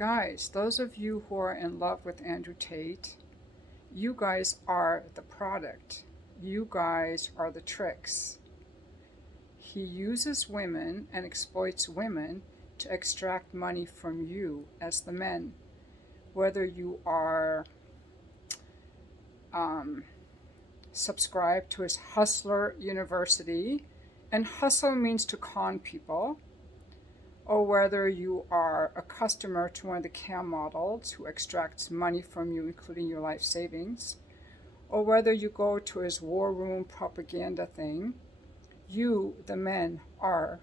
Guys, those of you who are in love with Andrew Tate, you guys are the product. You guys are the tricks. He uses women and exploits women to extract money from you as the men. Whether you are subscribed to his Hustler University, and hustle means to con people, or whether you are a customer to one of the cam models who extracts money from you, including your life savings, or whether you go to his war room propaganda thing, you, the men, are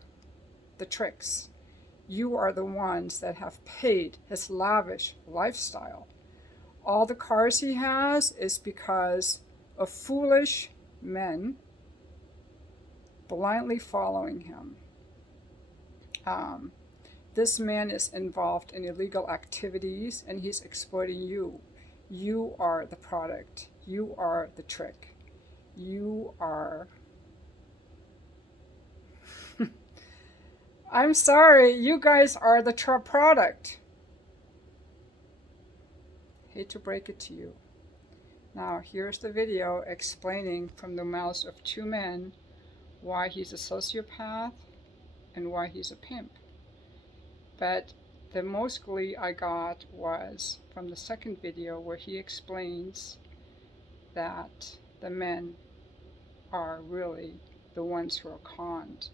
the tricks. You are the ones that have paid his lavish lifestyle. All the cars he has is because of foolish men blindly following him. This man is involved in illegal activities and he's exploiting you. You are the product. You are the trick. You are... I'm sorry, you guys are the product. Hate to break it to you. Now, here's the video explaining from the mouths of two men why he's a sociopath and why he's a pimp. But the most glee I got was from the second video where he explains that the men are really the ones who are conned.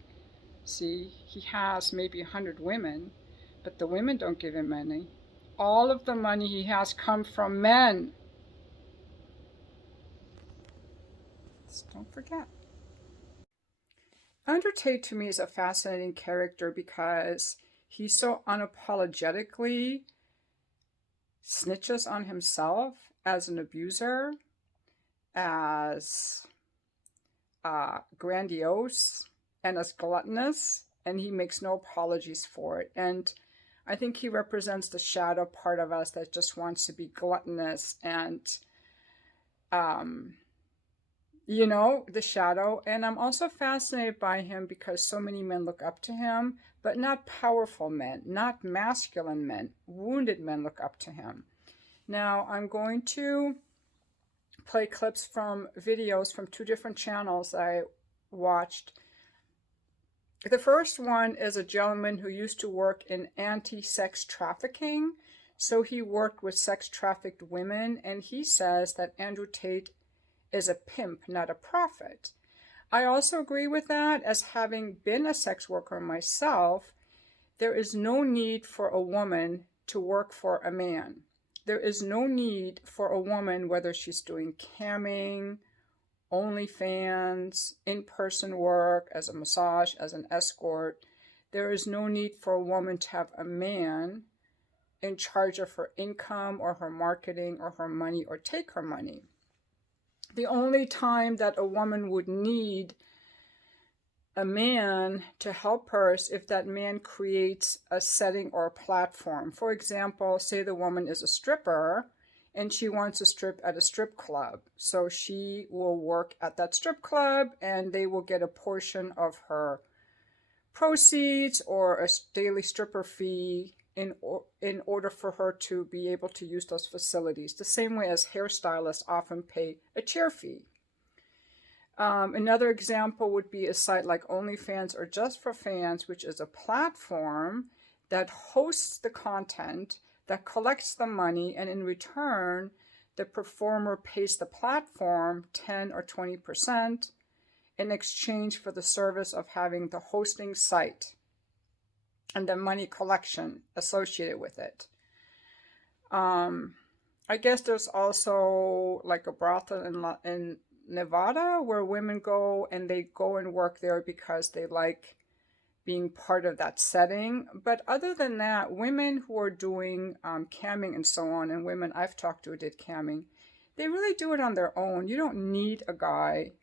See, he has maybe 100 women, but the women don't give him money. All of the money he has come from men. So don't forget. Andrew Tate to me is a fascinating character because he so unapologetically snitches on himself as an abuser, as grandiose, and as gluttonous, and he makes no apologies for it. And I think he represents the shadow part of us that just wants to be gluttonous and, you know, the shadow. And I'm also fascinated by him because so many men look up to him, but not powerful men, not masculine men. Wounded men look up to him. Now, I'm going to play clips from videos from two different channels I watched. The first one is a gentleman who used to work in anti-sex trafficking. So he worked with sex-trafficked women, and he says that Andrew Tate is a pimp, not a prophet. I also agree with that, as having been a sex worker myself, there is no need for a woman to work for a man. There is no need for a woman, whether she's doing camming, OnlyFans, in-person work, as a massage, as an escort. There is no need for a woman to have a man in charge of her income or her marketing or her money or take her money. The only time that a woman would need a man to help her is if that man creates a setting or a platform. For example, say the woman is a stripper and she wants to strip at a strip club. So she will work at that strip club and they will get a portion of her proceeds or a daily stripper fee in order for her to be able to use those facilities. The same way as hairstylists often pay a chair fee. Another example would be a site like OnlyFans or Just for Fans, which is a platform that hosts the content, that collects the money, and in return, the performer pays the platform 10 or 20% in exchange for the service of having the hosting site and the money collection associated with it. I guess there's also like a brothel in Nevada where women go and they go and work there because they like being part of that setting. But other than that, women who are doing camming and so on, and women I've talked to who did camming, they really do it on their own. You don't need a guy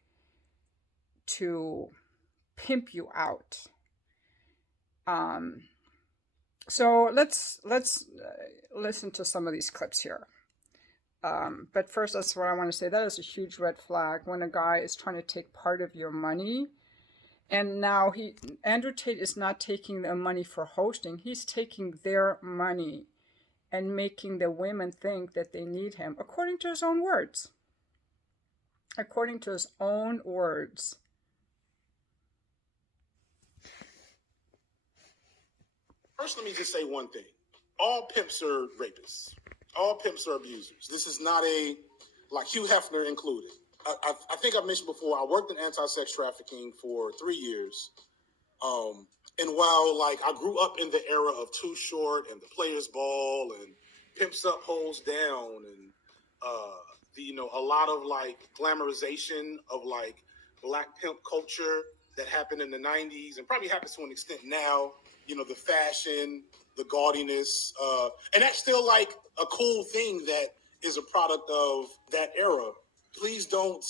to pimp you out. So let's listen to some of these clips here. But first, that's what I want to say. That is a huge red flag when a guy is trying to take part of your money. And now Andrew Tate is not taking the money for hosting. He's taking their money and making the women think that they need him, according to his own words. According to his own words. First, let me just say one thing. All pimps are rapists. All pimps are abusers. This is not like Hugh Hefner included. I think I've mentioned before, I worked in anti-sex trafficking for 3 years. And while like I grew up in the era of Too Short and the Players Ball and Pimps Up, Hoes Down and a lot of like glamorization of like black pimp culture that happened in the 90s and probably happens to an extent now, the fashion, the gaudiness, and that's still like a cool thing that is a product of that era. Please don't,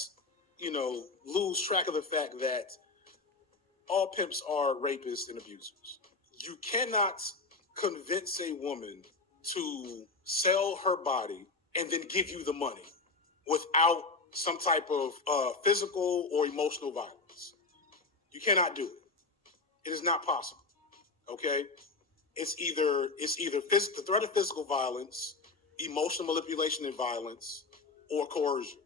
lose track of the fact that all pimps are rapists and abusers. You cannot convince a woman to sell her body and then give you the money without some type of physical or emotional violence. You cannot do it. It is not possible. Okay? It's either the threat of physical violence, emotional manipulation and violence, or coercion.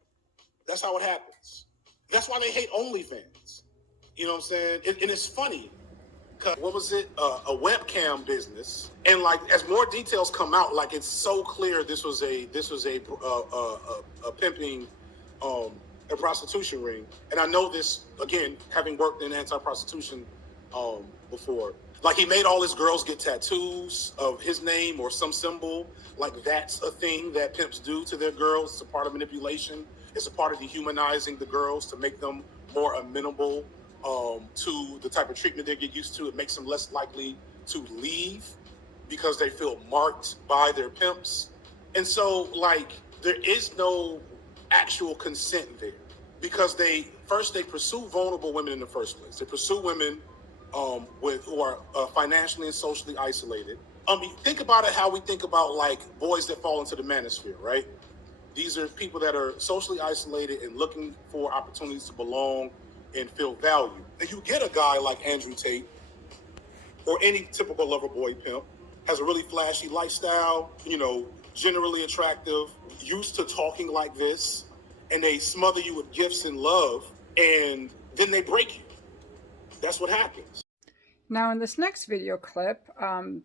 That's how it happens. That's why they hate OnlyFans. You know what I'm saying? And it's funny, because what was it? A webcam business. And like, as more details come out, like it's so clear this was a pimping, a prostitution ring. And I know this, again, having worked in anti-prostitution before. Like he made all his girls get tattoos of his name or some symbol. Like that's a thing that pimps do to their girls. It's a part of manipulation. It's a part of dehumanizing the girls to make them more amenable to the type of treatment they get used to. It makes them less likely to leave because they feel marked by their pimps. And so, like, there is no actual consent there because they pursue vulnerable women in the first place. They pursue women who are financially and socially isolated. Think about it how we think about, like, boys that fall into the manosphere, right? These are people that are socially isolated and looking for opportunities to belong and feel value. And you get a guy like Andrew Tate or any typical lover boy pimp, has a really flashy lifestyle, generally attractive, used to talking like this, and they smother you with gifts and love, and then they break you. That's what happens. Now in this next video clip,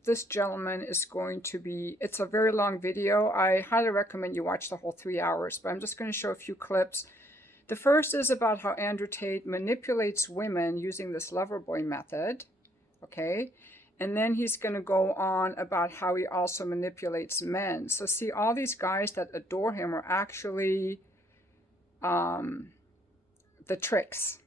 this gentleman is going to be, it's a very long video. I highly recommend you watch the whole 3 hours, but I'm just going to show a few clips. The first is about how Andrew Tate manipulates women using this lover boy method, okay? And then he's going to go on about how he also manipulates men. So see, all these guys that adore him are actually the tricks.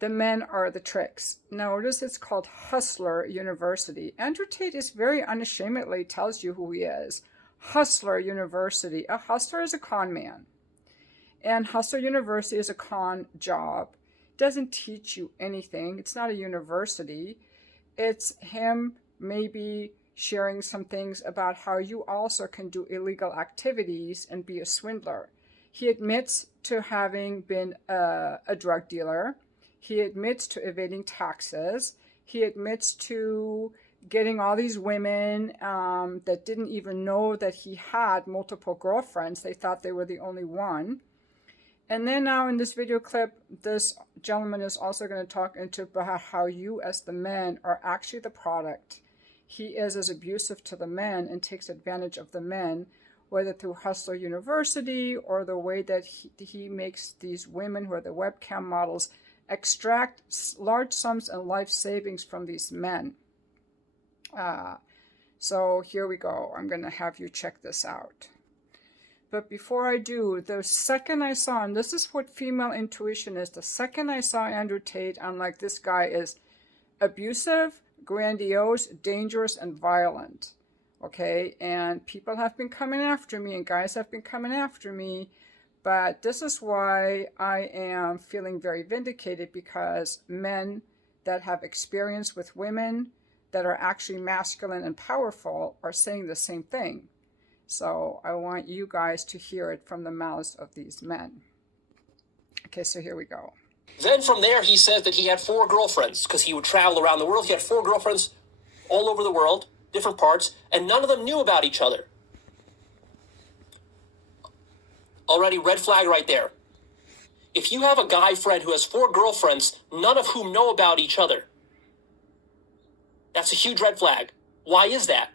The men are the tricks. Notice it's called Hustler University. Andrew Tate is very unashamedly tells you who he is. Hustler University. A hustler is a con man. And Hustler University is a con job. It doesn't teach you anything. It's not a university. It's him maybe sharing some things about how you also can do illegal activities and be a swindler. He admits to having been a drug dealer. He admits to evading taxes. He admits to getting all these women that didn't even know that he had multiple girlfriends. They thought they were the only one. And then now in this video clip, this gentleman is also going to talk about how you as the men are actually the product. He is as abusive to the men and takes advantage of the men, whether through Hustler University or the way that he makes these women who are the webcam models extract large sums and life savings from these men. So here we go. I'm going to have you check this out. But before I do, the second I saw, and this is what female intuition is, the second I saw Andrew Tate, I'm like, this guy is abusive, grandiose, dangerous, and violent. Okay, and people have been coming after me, and guys have been coming after me, but this is why I am feeling very vindicated, because men that have experience with women that are actually masculine and powerful are saying the same thing. So I want you guys to hear it from the mouths of these men. Okay, so here we go. Then from there, he says that he had 4 girlfriends because he would travel around the world. He had 4 girlfriends all over the world. different parts, and none of them knew about each other. Already red flag right there. If you have a guy friend who has 4 girlfriends, none of whom know about each other, that's a huge red flag. Why is that?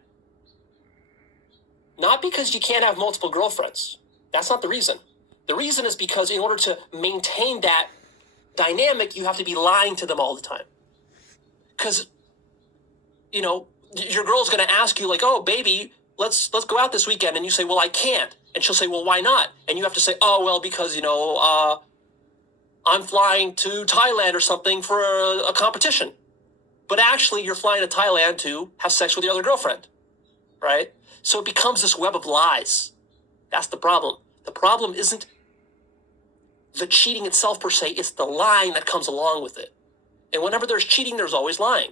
Not because you can't have multiple girlfriends. That's not the reason. The reason is because in order to maintain that dynamic, you have to be lying to them all the time. Because, you know, your girl's going to ask you like, oh, baby, let's go out this weekend. And you say, well, I can't. And she'll say, well, why not? And you have to say, oh, well, because, you know, I'm flying to Thailand or something for a competition. But actually, you're flying to Thailand to have sex with your other girlfriend, right? So it becomes this web of lies. That's the problem. The problem isn't the cheating itself per se, it's the lying that comes along with it. And whenever there's cheating, there's always lying.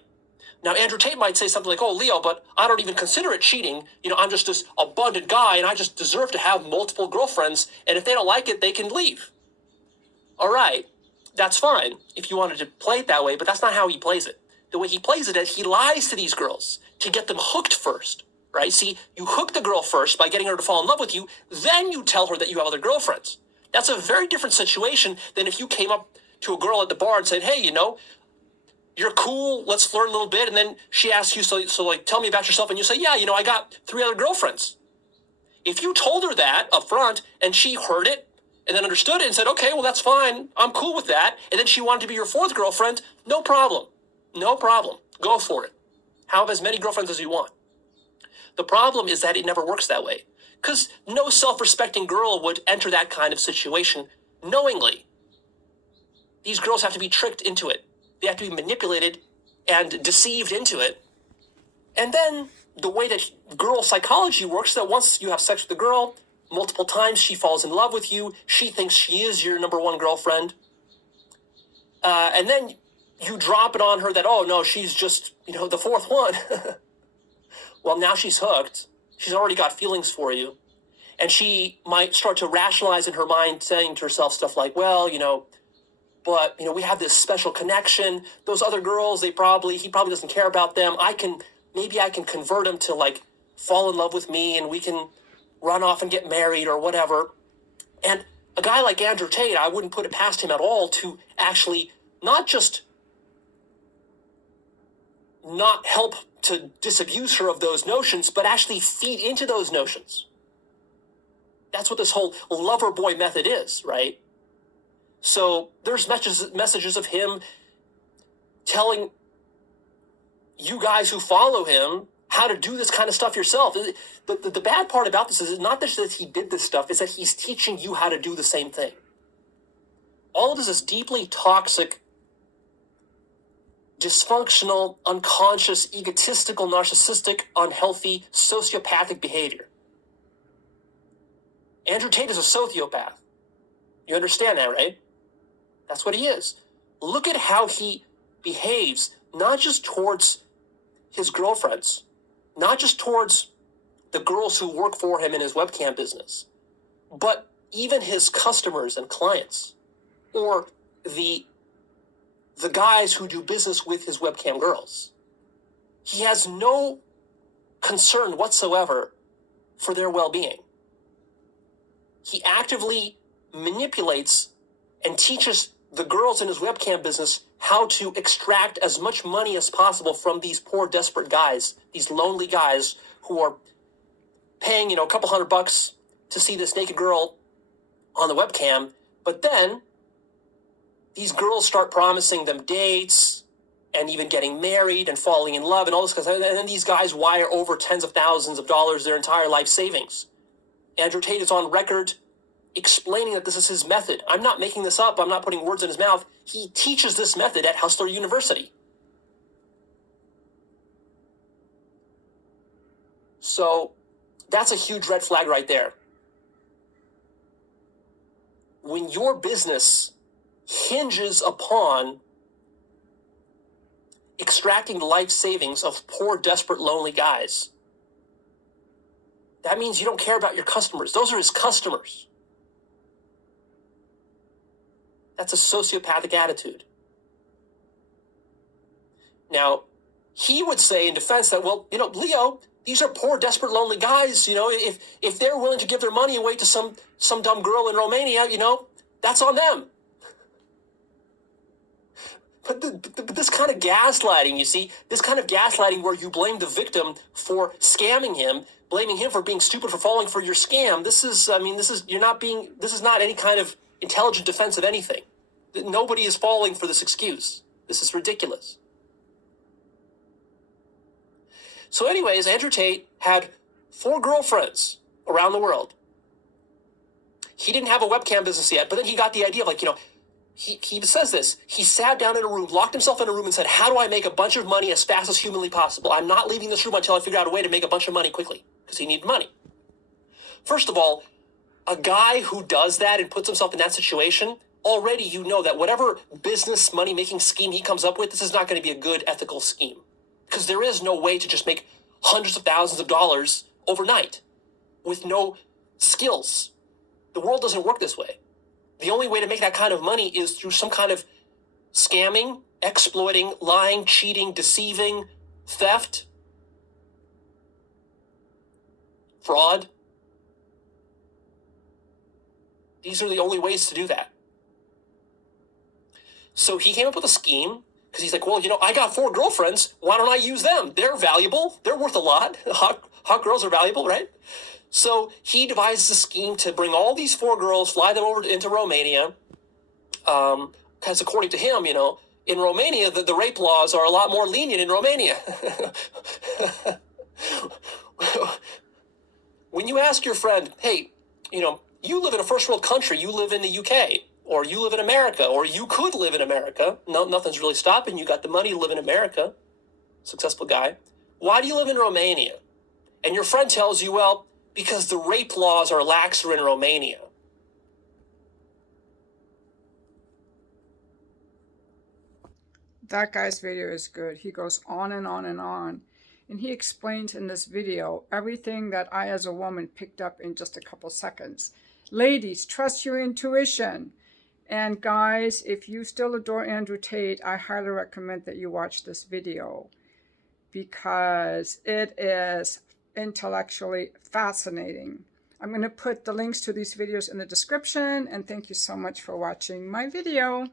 Now, Andrew Tate might say something like, oh, Leo, but I don't even consider it cheating. You know, I'm just this abundant guy, and I just deserve to have multiple girlfriends, and if they don't like it, they can leave. All right, that's fine if you wanted to play it that way, but that's not how he plays it. The way he plays it is he lies to these girls to get them hooked first, right? See, you hook the girl first by getting her to fall in love with you, then you tell her that you have other girlfriends. That's a very different situation than if you came up to a girl at the bar and said, hey, you know, you're cool, let's flirt a little bit, and then she asks you, so like, tell me about yourself, and you say, yeah, you know, I got 3 other girlfriends. If you told her that up front, and she heard it, and then understood it, and said, okay, well, that's fine, I'm cool with that, and then she wanted to be your 4th girlfriend, no problem. No problem. Go for it. Have as many girlfriends as you want. The problem is that it never works that way. Because no self-respecting girl would enter that kind of situation knowingly. These girls have to be tricked into it. They have to be manipulated and deceived into it. And then the way that girl psychology works is that once you have sex with the girl, multiple times she falls in love with you, she thinks she is your number 1 girlfriend. And then you drop it on her that, oh, no, she's just, you know, the 4th one. Well, now she's hooked. She's already got feelings for you. And she might start to rationalize in her mind, saying to herself stuff like, well, you know, but, you know, we have this special connection. Those other girls, he probably doesn't care about them. Maybe I can convert him to, like, fall in love with me, and we can run off and get married or whatever. And a guy like Andrew Tate, I wouldn't put it past him at all to actually not just not help to disabuse her of those notions, but actually feed into those notions. That's what this whole lover boy method is, right? So there's messages of him telling you guys who follow him how to do this kind of stuff yourself. The bad part about this is not just that he did this stuff, it's that he's teaching you how to do the same thing. All of this is deeply toxic, dysfunctional, unconscious, egotistical, narcissistic, unhealthy, sociopathic behavior. Andrew Tate is a sociopath. You understand that, right? That's what he is. Look at how he behaves, not just towards his girlfriends, not just towards the girls who work for him in his webcam business, but even his customers and clients, or the guys who do business with his webcam girls. He has no concern whatsoever for their well-being. He actively manipulates and teaches the girls in his webcam business how to extract as much money as possible from these poor, desperate guys, these lonely guys who are paying, a couple $100 to see this naked girl on the webcam. But then these girls start promising them dates and even getting married and falling in love and all this kind of stuff. And then these guys wire over tens of thousands of dollars, their entire life savings. Andrew Tate is on record explaining that this is his method. I'm not making this up. I'm not putting words in his mouth. He teaches this method at Hustler University. So that's a huge red flag right there. When your business hinges upon extracting the life savings of poor, desperate, lonely guys, that means you don't care about your customers. Those are his customers. That's a sociopathic attitude. Now, he would say in defense that, well, Leo, these are poor, desperate, lonely guys. If they're willing to give their money away to some dumb girl in Romania, that's on them. But this kind of gaslighting, you see, this kind of gaslighting where you blame the victim for scamming him, blaming him for being stupid for falling for your scam. This is not any kind of intelligent defense of anything. Nobody is falling for this excuse. This is ridiculous. So anyways, Andrew Tate had 4 girlfriends around the world. He didn't have a webcam business yet, but then he got the idea of he says this. He sat down in a room, locked himself in a room and said, how do I make a bunch of money as fast as humanly possible? I'm not leaving this room until I figure out a way to make a bunch of money quickly, because he needed money. First of all, a guy who does that and puts himself in that situation, already you know that whatever business money-making scheme he comes up with, this is not going to be a good ethical scheme. Because there is no way to just make hundreds of thousands of dollars overnight with no skills. The world doesn't work this way. The only way to make that kind of money is through some kind of scamming, exploiting, lying, cheating, deceiving, theft, fraud. These are the only ways to do that. So he came up with a scheme because he's like, well, I got 4 girlfriends. Why don't I use them? They're valuable. They're worth a lot. Hot girls are valuable, right? So he devises a scheme to bring all these 4 girls, fly them over into Romania. Because according to him, in Romania, the rape laws are a lot more lenient in Romania. When you ask your friend, hey, you live in a first world country, you live in the UK, or you live in America, or you could live in America. No, nothing's really stopping you. Got the money to live in America. Successful guy. Why do you live in Romania? And your friend tells you, well, because the rape laws are laxer in Romania. That guy's video is good. He goes on and on and on. And he explains in this video everything that I as a woman picked up in just a couple seconds. Ladies, trust your intuition. And guys, if you still adore Andrew Tate, I highly recommend that you watch this video because it is intellectually fascinating. I'm going to put the links to these videos in the description, and thank you so much for watching my video.